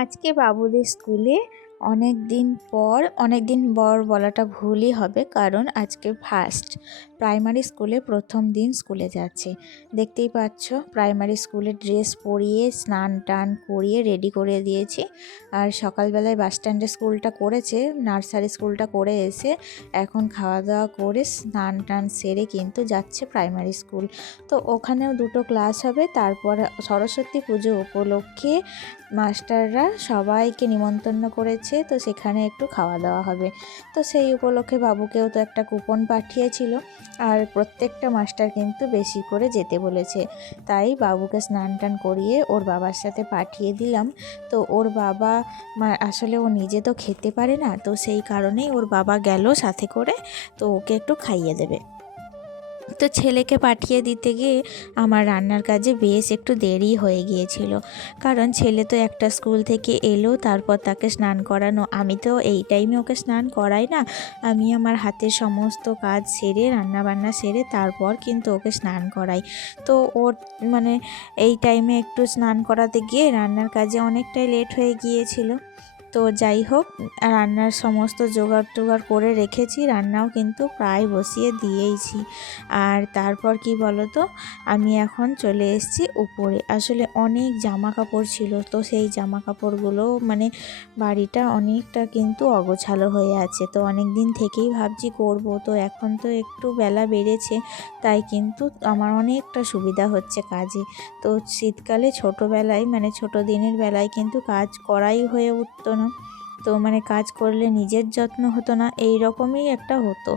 আজকে বাবুদের স্কুলে অনেক দিন পর বলাটা ভুলই হবে, কারণ আজকে ফার্স্ট প্রাইমারি স্কুলে প্রথম দিন স্কুলে যাচ্ছে। দেখতেই পাচ্ছ, প্রাইমারি স্কুলে ড্রেস পরিয়ে স্নান টান করিয়ে রেডি করে দিয়েছি। আর সকালবেলায় বাস স্ট্যান্ডে স্কুলটা করেছে, নার্সারি স্কুলটা করে এসে এখন খাওয়া দাওয়া করে স্নান টান সেরে কিন্তু যাচ্ছে প্রাইমারি স্কুল। তো ওখানেও দুটো ক্লাস হবে। তারপর সরস্বতী পুজো উপলক্ষে মাস্টাররা সবাইকে নিমন্ত্রণ করেছে, তো সেখানে একটু খাওয়া দাওয়া হবে। তো সেই উপলক্ষে বাবুকেও তো একটা কুপন পাঠিয়েছিল, আর প্রত্যেকটা মাস্টার কিন্তু বেশি করে যেতে বলেছে। তাই বাবুকে স্নান টান করিয়ে ওর বাবার সাথে পাঠিয়ে দিলাম। তো ওর বাবা আসলে ও নিজে তো খেতে পারে না, তো সেই কারণেই ওর বাবা গেল সাথে করে, তো ওকে একটু খাইয়ে দেবে। তো ছেলেকে পাঠিয়ে দিতে গিয়ে আমার রান্নার কাজে বেশ একটু দেরি হয়ে গিয়েছিল, কারণ ছেলে তো একটা স্কুল থেকে এলো, তারপর তাকে স্নান করানো। আমি তো এই টাইমে ওকে স্নান করাই না, আমি আমার হাতের সমস্ত কাজ সেরে রান্নাবান্না সেরে তারপর কিন্তু ওকে স্নান করাই। তো ওর এই টাইমে একটু স্নান করাতে গিয়ে রান্নার কাজে অনেকটাই লেট হয়ে গিয়েছিল। তো যাই হোক, রান্নার সমস্ত জোগাড় টোগাড় করে রেখেছি, রান্নাও কিন্তু প্রায় বসিয়ে দিয়েইছি। আর তারপর কি বলো তো, আমি এখন চলে এসেছি উপরে। আসলে অনেক জামা কাপড় ছিল, তো সেই জামা কাপড়গুলো বাড়িটা অনেকটা কিন্তু অগোছালো হয়ে আছে। তো অনেক দিন থেকেই ভাবছি করব, তো এখন তো একটু বেলা বেড়েছে, তাই কিন্তু আমার অনেকটা সুবিধা হচ্ছে কাজে। তো শীতকালে ছোটোবেলায় ছোটো দিনের বেলায় কিন্তু কাজ করাই হয়ে উঠতো না। তো কাজ করলে নিজের যত্ন হতো না, এই রকমই একটা হতো।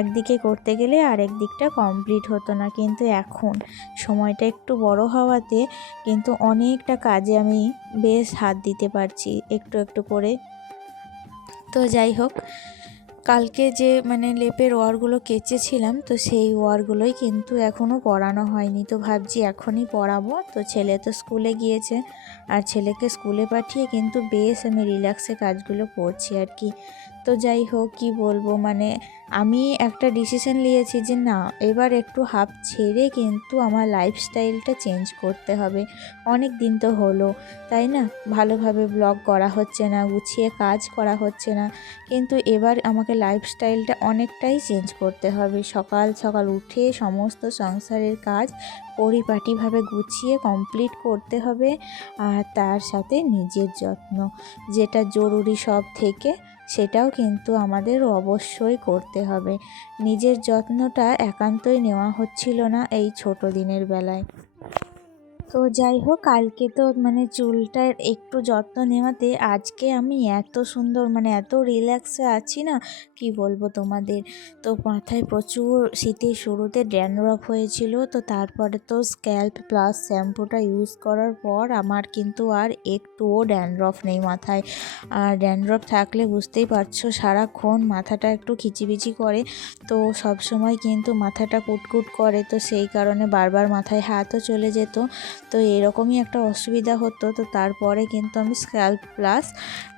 একদিকে করতে গেলে আরেক দিকটা কমপ্লিট হতো না। কিন্তু এখন সময়টা একটু বড় হওয়াতে কিন্তু অনেকটা কাজে আমি বেশ হাত দিতে পারছি একটু একটু করে। তো যাই হোক, কালকে যে লেপের ওয়ারগুলো কেচেছিলাম, তো সেই ওয়ারগুলোই কিন্তু এখনও পরানো হয়নি। তো ভাবছি এখনই পরাবো। তো ছেলে তো স্কুলে গিয়েছে, আর ছেলেকে স্কুলে পাঠিয়ে কিন্তু বেশ আমি রিল্যাক্সে কাজগুলো করছি আর কি। তো যাই হোক, কি বলবো, আমি একটা ডিসিশন নিয়েছি যে না, এবার একটু হাঁপ ছেড়ে কিন্তু আমার লাইফস্টাইলটা চেঞ্জ করতে হবে। অনেক দিন তো হলো, তাই না? ভালোভাবে ব্লগ করা হচ্ছে না, গুছিয়ে কাজ করা হচ্ছে না। কিন্তু এবার আমাকে লাইফস্টাইলটা অনেকটাই চেঞ্জ করতে হবে। সকাল সকাল উঠে সমস্ত সংসারের কাজ পরিপাটিভাবে গুছিয়ে কমপ্লিট করতে হবে। আর তার সাথে নিজের যত্ন, যেটা জরুরি সব থেকে, সেটাও কিন্তু আমাদের অবশ্যই করতে হবে। নিজের যত্নটা একান্তই নেওয়া হচ্ছিল না এই ছোট দিনের বেলায়। তো যাই হোক, কালকে তো চুলটার একটু যত্ন নেওয়াতে আজকে আমি এত সুন্দর এত রিল্যাক্সে আছি না, কি বলবো তোমাদের। তো মাথায় প্রচুর শীতের শুরুতে ড্যান্ড্রফ হয়েছিল, তো তারপরে তো স্ক্যাল্প প্লাস শ্যাম্পুটা ইউজ করার পর আমার কিন্তু আর একটুও ড্যান্ড্রফ নেই মাথায়। আর ড্যান্ড্রফ থাকলে বুঝতেই পারছো, সারাক্ষণ মাথাটা একটু খিচিবিচি করে, তো সব সময় কিন্তু মাথাটা কুটকুট করে, তো সেই কারণে বারবার মাথায় হাতও চলে যেত। তো এরকমই একটা অসুবিধা হতো। তো তারপরে কিন্তু আমি স্ক্যাল্প প্লাস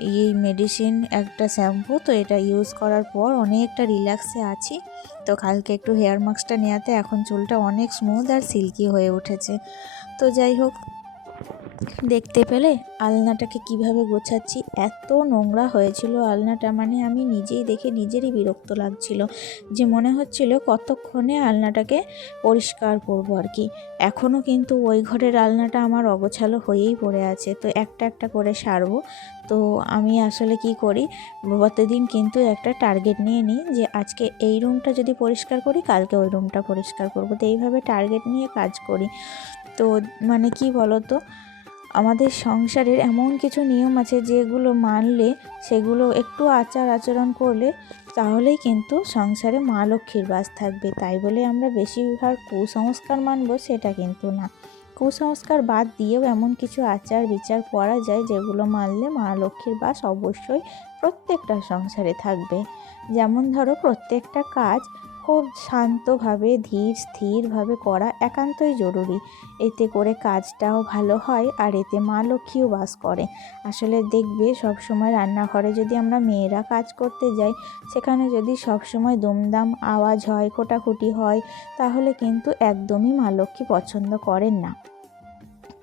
এই মেডিসিন একটা শ্যাম্পু, তো এটা ইউজ করার পর অনেকটা রিল্যাক্সে আছি। তো কালকে একটু হেয়ার মাস্কটা নেওয়াতে এখন চুলটা অনেক স্মুথ আর সিল্কি হয়ে উঠেছে। তো যাই হোক, দেখতে পেলে আলনাটাকে কিভাবে গোছাচ্ছি। এত নোংরা হয়েছিল আলনাটা, আমি নিজেই দেখে নিজেরই বিরক্ত লাগছিল, যে মনে হচ্ছিল কতক্ষণে আলনাটাকে পরিষ্কার করব আর কি। এখনও কিন্তু ওই ঘরের আলনাটা আমার অগোছালো হয়েই পড়ে আছে, তো একটা একটা করে সারবো। তো আমি আসলে কি করি, প্রতিদিন কিন্তু একটা টার্গেট নিয়ে নিই যে আজকে এই রুমটা যদি পরিষ্কার করি, কালকে ওই রুমটা পরিষ্কার করব। তো এইভাবে টার্গেট নিয়ে কাজ করি। তো কি বলো তো, আমাদের সংসারের এমন কিছু নিয়ম আছে যেগুলো মানলে, সেগুলো একটু আচার আচরণ করলে, তাহলেই কিন্তু সংসারে মা লক্ষ্মীর বাস থাকবে। তাই বলে আমরা বেশিরভাগ কুসংস্কার মানব সেটা কিন্তু না। কুসংস্কার বাদ দিয়েও এমন কিছু আচার বিচার করা যায় যেগুলো মানলে মা লক্ষ্মীর বাস অবশ্যই প্রত্যেকটা সংসারে থাকবে। যেমন ধরো, প্রত্যেকটা কাজ খুব শান্তভাবে ধীর স্থিরভাবে করা একান্তই জরুরি। এতে করে কাজটাও ভালো হয়, আর এতে মা লক্ষ্মীও বাস করে। আসলে দেখবে, সবসময় রান্নাঘরে যদি আমরা মেয়েরা কাজ করতে যাই, সেখানে যদি সবসময় দুমদাম আওয়াজ হয়, কোটাকুটি হয়, তাহলে কিন্তু একদমই মা লক্ষ্মী পছন্দ করেন না।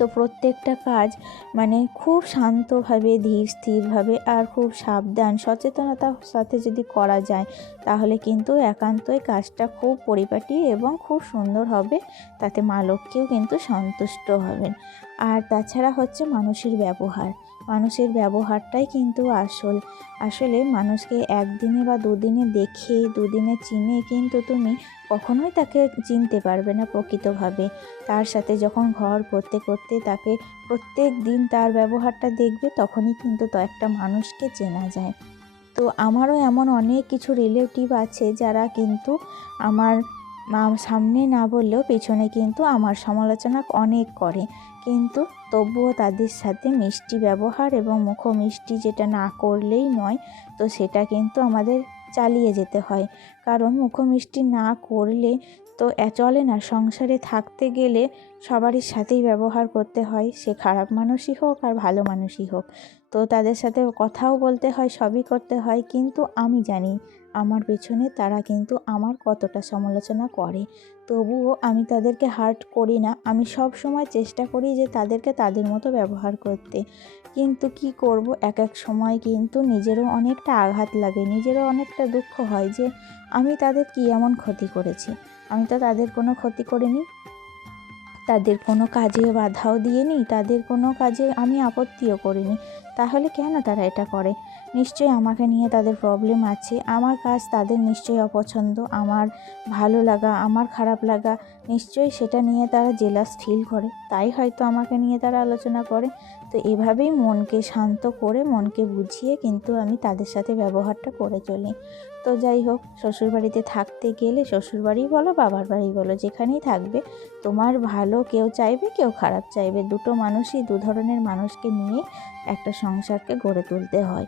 তো প্রত্যেকটা কাজ মানে খুব শান্তভাবে ধীর স্থিরভাবে আর খুব সাবধান সচেতনতার সাথে যদি করা যায় তাহলে কিন্তু একান্তই কাজটা খুব পরিপাটি এবং খুব সুন্দর হবে, তাতে মা লক্ষ্মীও কিন্তু সন্তুষ্ট হবেন। আর তাছাড়া হচ্ছে মানুষের ব্যবহারটাই কিন্তু আসলে মানুষকে একদিনে বা দুদিনে দেখে দুদিনে চিনে কিন্তু তুমি কখনোই তাকে চিনতে পারবে না প্রকৃতভাবে। তার সাথে যখন ঘর করতে করতে তাকে প্রত্যেক দিন তার ব্যবহারটা দেখবে তখনই কিন্তু তো একটা মানুষকে চেনা যায়। তো আমারও এমন অনেক কিছু রিলেটিভ আছে যারা কিন্তু আমার সামনে না বললেও পেছনে কিন্তু আমার সমালোচনা অনেক করে, কিন্তু তবুও তাদের সাথে মিষ্টি ব্যবহার এবং মুখমিষ্টি যেটা না করলেই নয়, তো সেটা কিন্তু আমাদের চালিয়ে যেতে হয়। কারণ মুখমিষ্টি না করলে তো চলে না, সংসারে থাকতে গেলে সবারই সাথেই ব্যবহার করতে হয়, সে খারাপ মানুষই হোক আর ভালো মানুষই হোক। তো তাদের সাথে কথাও বলতে হয়, সবই করতে হয়, কিন্তু আমি জানি আমার পেছনে তারা কিন্তু আমার কতটা সমালোচনা করে। তবুও আমি তাদেরকে হার্ট করি না, আমি সব সময় চেষ্টা করি যে তাদেরকে তাদের মতো ব্যবহার করতে। কিন্তু কি করব, এক এক সময় কিন্তু নিজেরও অনেকটা আঘাত লাগে, নিজেরও অনেকটা দুঃখ হয় যে আমি তাদের কী এমন ক্ষতি করেছি। আমি তো তাদের কোনো ক্ষতি করিনি, তাদের কোনো কাজে বাধাও দিইনি, তাদের কোনো কাজে আমি আপত্তিও করিনি, তাহলে কেন তারা এটা করে? নিশ্চয়ই আমাকে নিয়ে তাদের প্রবলেম আছে, আমার কাজ তাদের নিশ্চয়ই অপছন্দ, আমার ভালো লাগা আমার খারাপ লাগা নিশ্চয়ই সেটা নিয়ে তারা জেলাস ফিল করে, তাই হয়তো আমাকে নিয়ে তারা আলোচনা করে। তো এভাবেই মনকে শান্ত করে মনকে বুঝিয়ে কিন্তু আমি তাদের সাথে ব্যবহারটা করে চলি। তো যাই হোক, শ্বশুরবাড়িতে থাকতে গেলে শ্বশুরবাড়ি বলো বাবার বাড়ি বলো যেখানেই থাকবে, তোমার ভালো কেউ চাইবে কেউ খারাপ চাইবে, দুটো মানুষই দু ধরনের মানুষকে নিয়ে একটা সংসারকে গড়ে তুলতে হয়।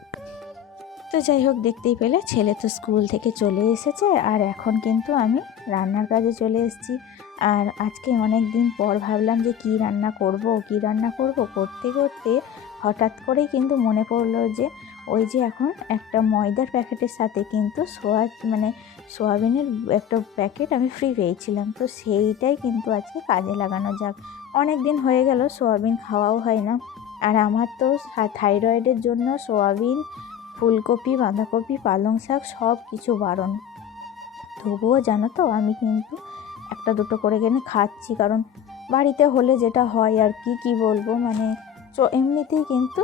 তো যাই হোক, দেখতেই পেলে ছেলে তো স্কুল থেকে চলে এসেছে আর এখন কিন্তু আমি রান্নার কাজে চলে এসেছি। আর আজকে অনেক দিন পর ভাবলাম যে কী রান্না করব করতে করতে হঠাৎ করেই কিন্তু মনে পড়লো যে ওই যে এখন একটা ময়দার প্যাকেটের সাথে কিন্তু সোয়াবিনের একটা প্যাকেট আমি ফ্রি পেয়েছিলাম, তো সেইটাই কিন্তু আজকে কাজে লাগানো যাক। অনেক দিন হয়ে গেল সোয়াবিন খাওয়াও হয় না, আর আমার তো থাইরয়েডের জন্য সোয়াবিন, ফুলকপি, বাঁধাকপি, পালং শাক সব কিছু বারণ। তবুও জানো তো আমি কিন্তু একটা দুটো করে কিনে খাচ্ছি, কারণ বাড়িতে হলে যেটা হয় আর কি বলবো, মানে এমনিতেই কিন্তু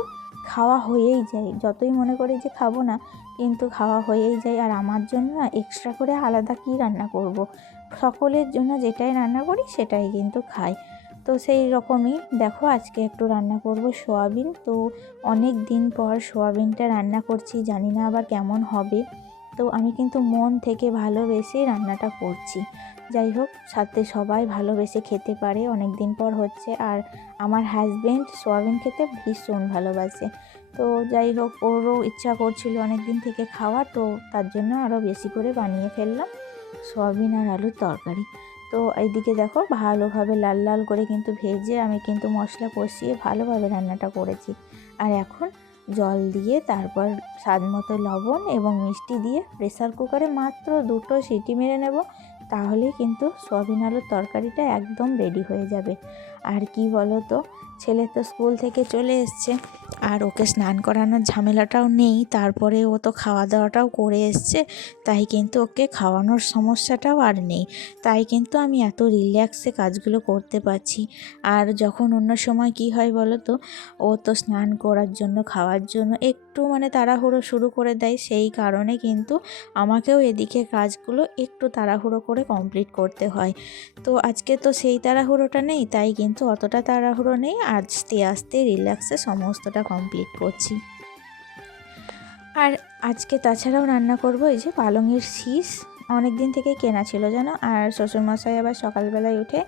খাওয়া হয়েই যায়, যতই মনে করি যে খাবো না কিন্তু খাওয়া হয়েই যায়। আর আমার জন্য এক্সট্রা করে আলাদা কি রান্না করব, সকলের জন্য যেটাই রান্না করি সেটাই কিন্তু খাই। তো সেই রকমই দেখো আজকে একটু রান্না করব সোয়াবিন। তো অনেক দিন পর সোয়াবিনটা রান্না করছি, জানি না আবার কেমন হবে, তো আমি কিন্তু মন থেকে ভালোবেসে রান্নাটা করছি। যাই হোক, সাথে সবাই ভালোবেসে খেতে পারে, অনেক দিন পর হচ্ছে। আর আমার হাজব্যান্ড সোয়াবিন খেতে ভীষণ ভালোবাসে, তো যাই হোক ওরও ইচ্ছা করছিল অনেক দিন থেকে খাওয়া, তো তার জন্য আরও বেশি করে বানিয়ে ফেললাম সোয়াবিন আর আলুর তরকারি। তো এইদিকে দেখো ভালোভাবে লাল লাল করে কিন্তু ভেজে আমি কিন্তু মশলা কষিয়ে ভালোভাবে রান্নাটা করেছি। আর এখন জল দিয়ে তারপর স্বাদ মতো লবণ এবং মিষ্টি দিয়ে প্রেসার কুকারে মাত্র 2টো সিটি মেরে নেব, তাহলেই কিন্তু সোয়াবিন আলুর তরকারিটা একদম রেডি হয়ে যাবে। আর কি বলো তো, ছেলে তো স্কুল থেকে চলে এসছে আর ওকে স্নান করানোর ঝামেলাটাও নেই, তারপরে ও তো খাওয়া দাওয়াটাও করে এসছে, তাই কিন্তু ওকে খাওয়ানোর সমস্যাটাও আর নেই, তাই কিন্তু আমি এত রিল্যাক্সে কাজগুলো করতে পারছি। আর যখন অন্য সময় কি হয় বলো তো, ও তো স্নান করার জন্য খাওয়ার জন্য একটু তাড়াহুড়ো শুরু করে দেয়, সেই কারণে কিন্তু আমাকেও এদিকে কাজগুলো একটু তাড়াহুড়ো করে কমপ্লিট করতে হয়। তো আজকে তো সেই তাড়াহুড়োটা নেই, তাই কিন্তু অতটা তাড়াহুড়ো নেই, আস্তে আস্তে রিল্যাক্সে সমস্তটা কমপ্লিট করছি। আর আজকে তাছাড়াও রান্না করব এই যে পালংয়ের শীষ, অনেক দিন থেকে কেনা ছিল জানো, আর শ্বশুরমশাই আবার সকালবেলায় উঠে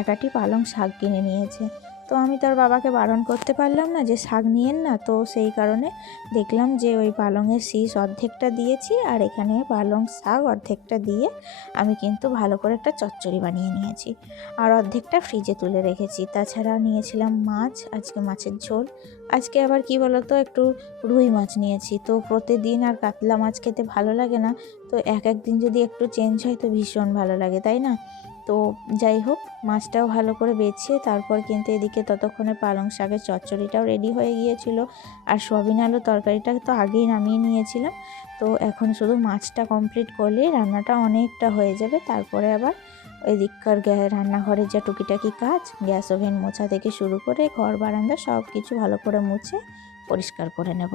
একাটি পালং শাক কিনে নিয়েছে। তো আমি তার বাবাকে বারণ করতে পারলাম না যে শাক নিয়েন না, তো সেই কারণে দেখলাম যে ওই পালংয়ের শীষ অর্ধেকটা দিয়েছি আর এখানে পালং শাক অর্ধেকটা দিয়ে আমি কিন্তু ভালো করে একটা চচ্চড়ি বানিয়ে নিয়েছি, আর অর্ধেকটা ফ্রিজে তুলে রেখেছি। তাছাড়া নিয়েছিলাম মাছ, আজকে মাছের ঝোল। আজকে আবার কি বলতো, একটু রুই মাছ নিয়েছি, তো প্রতিদিন আর কাতলা মাছ খেতে ভালো লাগে না, তো এক দিন যদি একটু চেঞ্জ হয় তো ভীষণ ভালো লাগে, তাই না? তো যাই হোক, মাছটাও ভালো করে বেছে তারপর কিন্তু এদিকে ততক্ষণে পালং শাকের চচ্চড়িটাও রেডি হয়ে গিয়েছিল, আর সয়াবিন আলু তরকারিটা তো আগেই নামিয়ে নিয়েছিলাম। তো এখন শুধু মাছটা কমপ্লিট করলেই রান্নাটা অনেকটা হয়ে যাবে। তারপরে আবার এদিককার রান্নাঘরের যা টুকিটাকি কাজ, গ্যাস ওভেন মোছা থেকে শুরু করে ঘর বারান্দা সব কিছু ভালো করে মুছে পরিষ্কার করে নেব।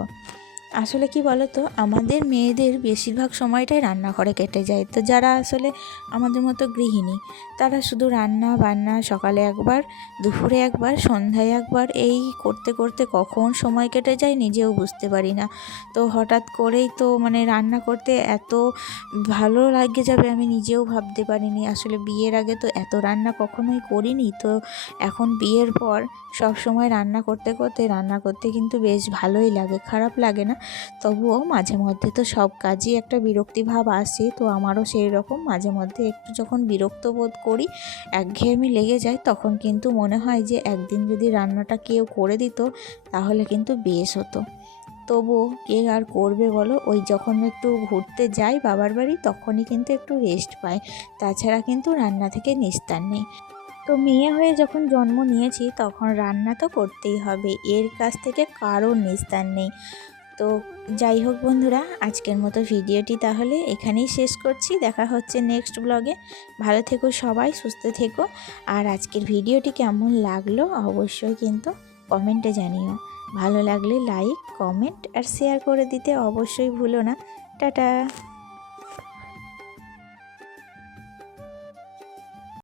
আসলে কি বলো তো, আমাদের মেয়েদের বেশিরভাগ সময়টাই রান্নাঘরে কেটে যায়। তো যারা আসলে আমাদের মতো গৃহিণী, তারা শুধু রান্না বান্না, সকালে একবার, দুপুরে একবার, সন্ধ্যায় একবার, এই করতে করতে কখন সময় কেটে যায় নিজেও বুঝতে পারি না। তো হঠাৎ করেই তো মানে রান্না করতে এত ভালো লাগে যাবে আমি নিজেও ভাবতে পারিনি। আসলে বিয়ের আগে তো এত রান্না কখনোই করিনি। তো এখন বিয়ের পর সব সময় রান্না করতে কিন্তু বেশ ভালোই লাগে, খারাপ লাগে না। তবুও মাঝে মধ্যে তো সব কাজই একটা বিরক্তিভাব আসে। তো আমারও সেই রকম মাঝে মধ্যে একটু যখন বিরক্ত বোধ করি, একঘেয়েমি লেগে যায়, তখন কিন্তু মনে হয় যে একদিন যদি রান্নাটা কেউ করে দিত তাহলে কিন্তু বেশ হতো। তবুও কে আর করবে বলো, ওই যখন একটু ঘুরতে যাই বাবার বাড়ি তখনই কিন্তু একটু রেস্ট পাই, তাছাড়া কিন্তু রান্না থেকে নিস্তার নেই। তো মেয়ে হয়ে যখন জন্ম নিয়েছি তখন রান্না তো করতেই হবে, এর কাছ থেকে কারোর নিস্তার নেই। তো যাই হোক বন্ধুরা, আজকের মতো ভিডিওটি তাহলে এখানেই শেষ করছি। দেখা হচ্ছে নেক্সট ব্লগে। ভালো থেকো সবাই, সুস্থ থেকো। আর আজকের ভিডিওটি কেমন লাগলো অবশ্যই কিন্তু কমেন্টে জানিও। ভালো লাগলে লাইক, কমেন্ট আর শেয়ার করে দিতে অবশ্যই ভুলো না। টাটা।